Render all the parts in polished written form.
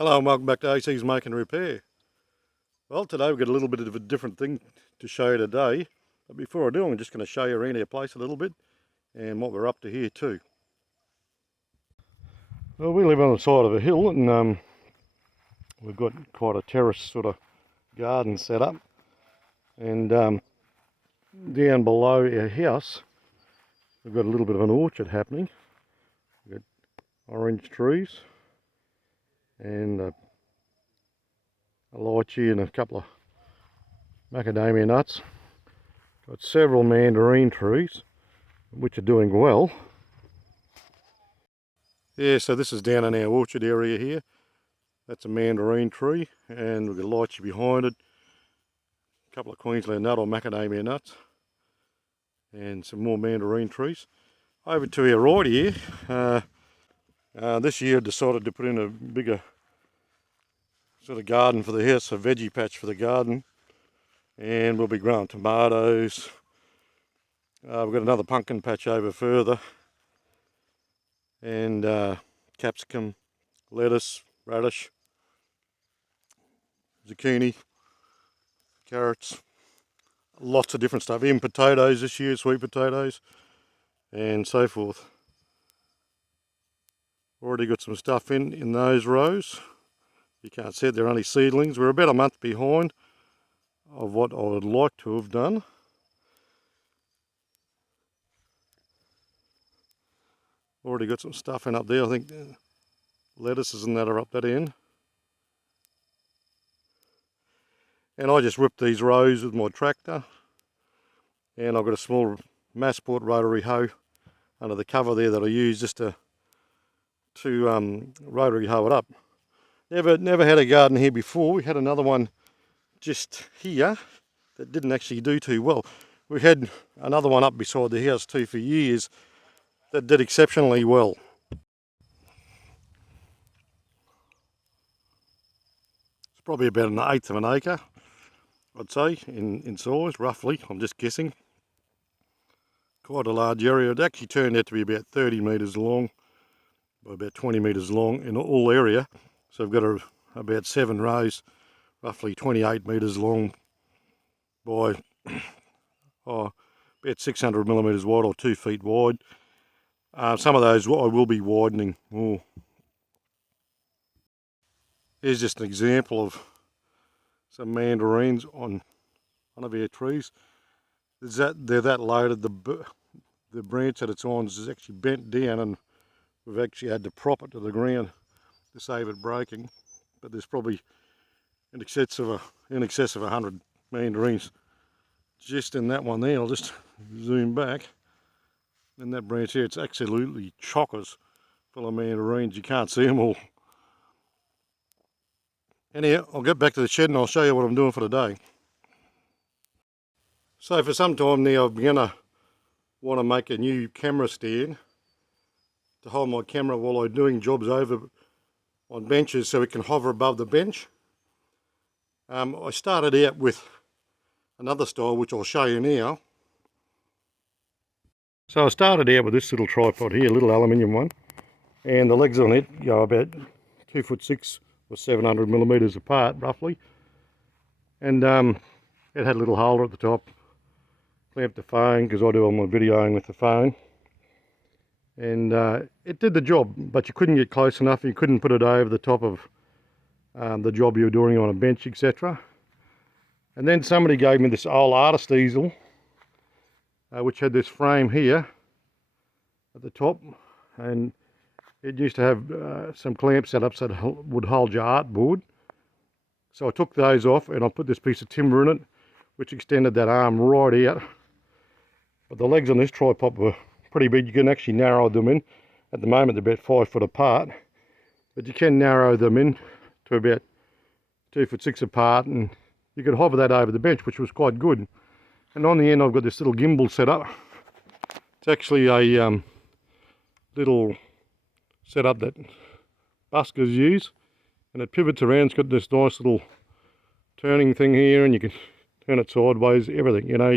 Hello and welcome back to AC's Make and Repair. Well, today we've got a little bit of a different thing to show you today. But before I do, I'm just going to show you around our place a little bit and what we're up to here too. Well, we live on the side of a hill and we've got quite a terrace sort of garden set up. And down below our house, we've got a little bit of an orchard happening. We've got orange trees and a lychee and a couple of macadamia nuts. Got several mandarin trees which are doing well. Yeah, so this is down in our orchard area here. That's a mandarin tree and we've got a lychee behind it, a couple of Queensland nut or macadamia nuts and some more mandarin trees. Over to our right here, this year I decided to put in a bigger sort of garden for the house, a veggie patch for the garden, and we'll be growing tomatoes. We've got another pumpkin patch over further and capsicum, lettuce, radish, zucchini, carrots, lots of different stuff, even potatoes this year, sweet potatoes and so forth. Already got some stuff in those rows. You can't see it, they're only seedlings. We're about a month behind of what I would like to have done. Already got some stuff in up there. I think lettuces and that are up that end. And I just ripped these rows with my tractor. And I've got a small Massport rotary hoe under the cover there that I use just to rotary hoe it up. Never had a garden here before. We had another one just here that didn't actually do too well. We had another one up beside the house too for years that did exceptionally well. It's probably about 1/8 of an acre, I'd say, in size, roughly. I'm just guessing. Quite a large area. It actually turned out to be about 30 metres long by about 20 metres long in all area. So we've got about 7 rows, roughly 28 metres long by about 600 millimetres wide or 2 feet wide. Some of those I will be widening more. Here's just an example of some mandarins on one of our trees. They're that loaded, the branch that it's on is actually bent down and we've actually had to prop it to the ground to save it breaking. But there's probably in excess of 100 mandarins just in that one there. I'll just zoom back. In that branch here, it's absolutely chockers full of mandarins. You can't see them all. Anyhow, I'll get back to the shed and I'll show you what I'm doing for today. So for some time now I've begun to want to make a new camera stand to hold my camera while I'm doing jobs over on benches so it can hover above the bench. I started out with another style which I'll show you now. So I started out with this little tripod here, a little aluminium one, and the legs on it go about 2'6" or 700 millimetres apart roughly, and it had a little holder at the top, clamped the phone because I do all my videoing with the phone, and it did the job, but you couldn't get close enough. You couldn't put it over the top of the job you were doing on a bench, etc. And then somebody gave me this old artist easel which had this frame here at the top, and it used to have some clamps set up so it would hold your artboard. So I took those off and I put this piece of timber in it which extended that arm right out. But the legs on this tripod were pretty big. You can actually narrow them in. At the moment they're about 5 foot apart, but you can narrow them in to about 2'6" apart, and you could hover that over the bench, which was quite good. And on the end I've got this little gimbal set up. It's actually a little setup that buskers use, and it pivots around. It's got this nice little turning thing here, and you can turn it sideways, everything, you know.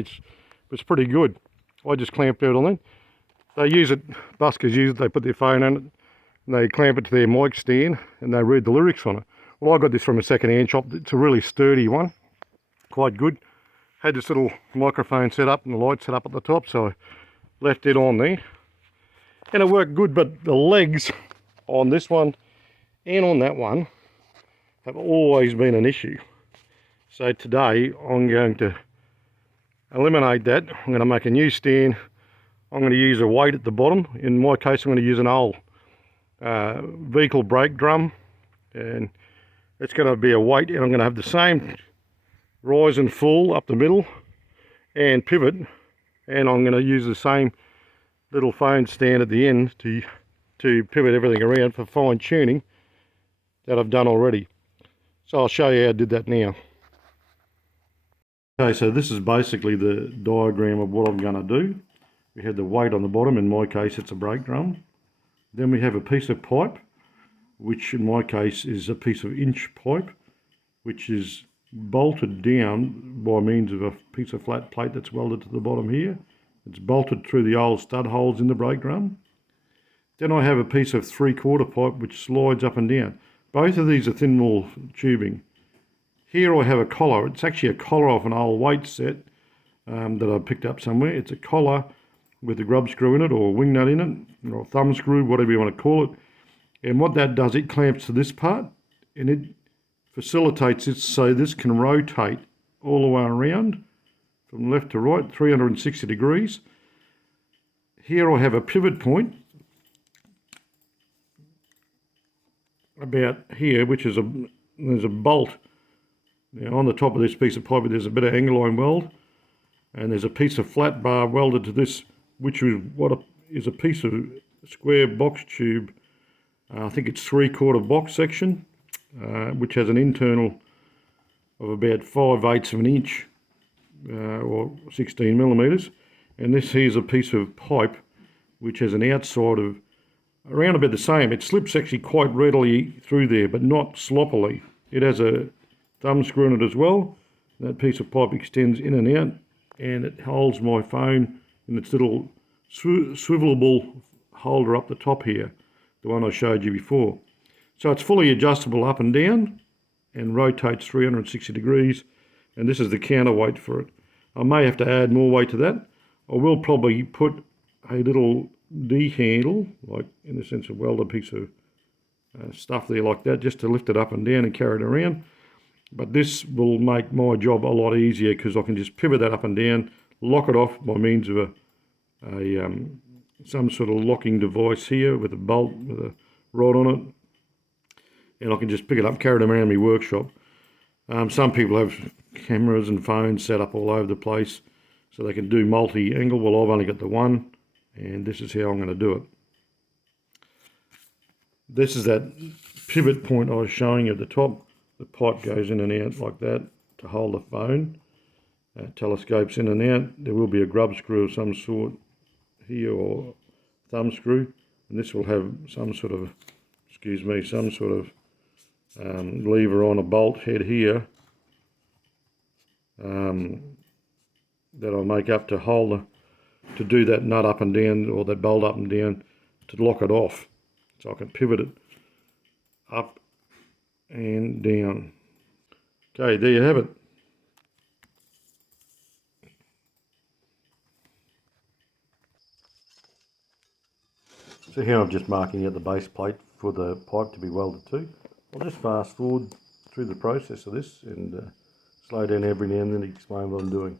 It's pretty good. I just clamped out on it. They use it, buskers use it, they put their phone on it, and they clamp it to their mic stand, and they read the lyrics on it. Well, I got this from a second-hand shop. It's a really sturdy one, quite good. Had this little microphone set up and the light set up at the top, so I left it on there. And it worked good, but the legs on this one and on that one have always been an issue. So today I'm going to eliminate that. I'm going to make a new stand. I'm going to use a weight at the bottom. In my case, I'm going to use an old vehicle brake drum, and it's going to be a weight, and I'm going to have the same rise and fall up the middle and pivot, and I'm going to use the same little phone stand at the end to pivot everything around for fine tuning that I've done already. So I'll show you how I did that now. Okay, so this is basically the diagram of what I'm going to do. We have the weight on the bottom, in my case it's a brake drum. Then we have a piece of pipe, which in my case is a piece of inch pipe, which is bolted down by means of a piece of flat plate that's welded to the bottom here. It's bolted through the old stud holes in the brake drum. Then I have a piece of 3/4 pipe which slides up and down. Both of these are thin wall tubing. Here I have a collar. It's actually a collar off an old weight set that I picked up somewhere. It's a collar with a grub screw in it, or a wing nut in it, or a thumb screw, whatever you want to call it. And what that does, it clamps to this part, and it facilitates it so this can rotate all the way around from left to right, 360 degrees. Here I have a pivot point about here, which is there's a bolt. Now on the top of this piece of pipe there's a bit of angle line weld, and there's a piece of flat bar welded to this, which is is a piece of square box tube. I think it's 3/4 box section, which has an internal of about 5/8 of an inch, or 16 millimeters. And this here's a piece of pipe which has an outside of around about the same. It slips actually quite readily through there, but not sloppily. It has a thumb screw in it as well. That piece of pipe extends in and out, and it holds my phone in its little swivelable holder up the top here, the one I showed you before. So it's fully adjustable up and down and rotates 360 degrees, and this is the counterweight for it. I may have to add more weight to that. I will probably put a little D handle, like in the sense of weld a piece of stuff there like that, just to lift it up and down and carry it around. But this will make my job a lot easier because I can just pivot that up and down, lock it off by means of some sort of locking device here with a bolt with a rod on it, and I can just pick it up, carry it around my workshop. Some people have cameras and phones set up all over the place so they can do multi-angle. Well, I've only got the one, and this is how I'm going to do it. This is that pivot point I was showing you at the top. The pipe goes in and out like that to hold the phone. Telescopes in and out. There will be a grub screw of some sort here, or thumb screw, and this will have some sort of, lever on a bolt head here that I'll make up to hold to do that nut up and down, or that bolt up and down, to lock it off, so I can pivot it up and down. Okay, there you have it. So here I'm just marking out the base plate for the pipe to be welded to. I'll just fast forward through the process of this and slow down every now and then to explain what I'm doing.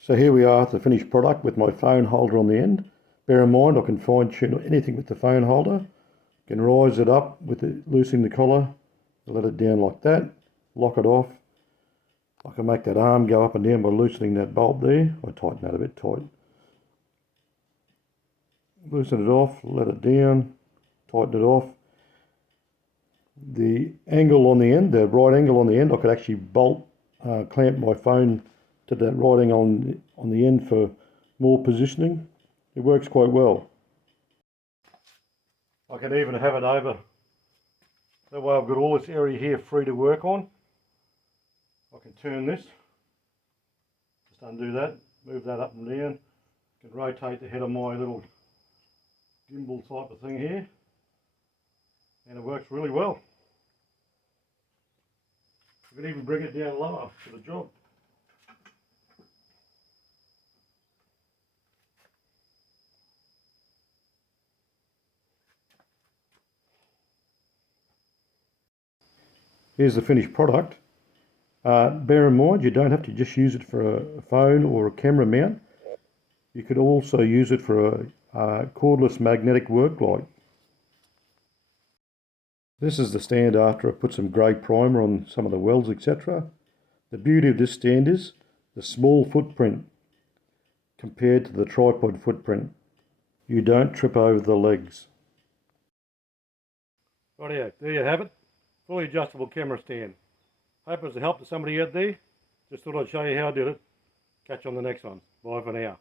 So here we are at the finished product with my phone holder on the end. Bear in mind I can fine tune anything with the phone holder. Can rise it up with loosening the collar, let it down like that, lock it off. I can make that arm go up and down by loosening that bolt there. I tighten that a bit tight. Loosen it off, let it down, tighten it off. The angle on the end, the right angle on the end, I could actually clamp my phone to that right angle on the end for more positioning. It works quite well. I can even have it over. That way I've got all this area here free to work on. I can turn this, just undo that, move that up and down. I can rotate the head of my little gimbal type of thing here. And it works really well. You can even bring it down lower for the job. Here's the finished product. Bear in mind you don't have to just use it for a phone or a camera mount. You could also use it for a cordless magnetic work light. This is the stand after I put some grey primer on some of the welds, etc. The beauty of this stand is the small footprint compared to the tripod footprint. You don't trip over the legs. Rightio, there you have it. Fully adjustable camera stand. Hope it was a help to somebody out there. Just thought I'd show you how I did it. Catch you on the next one. Bye for now.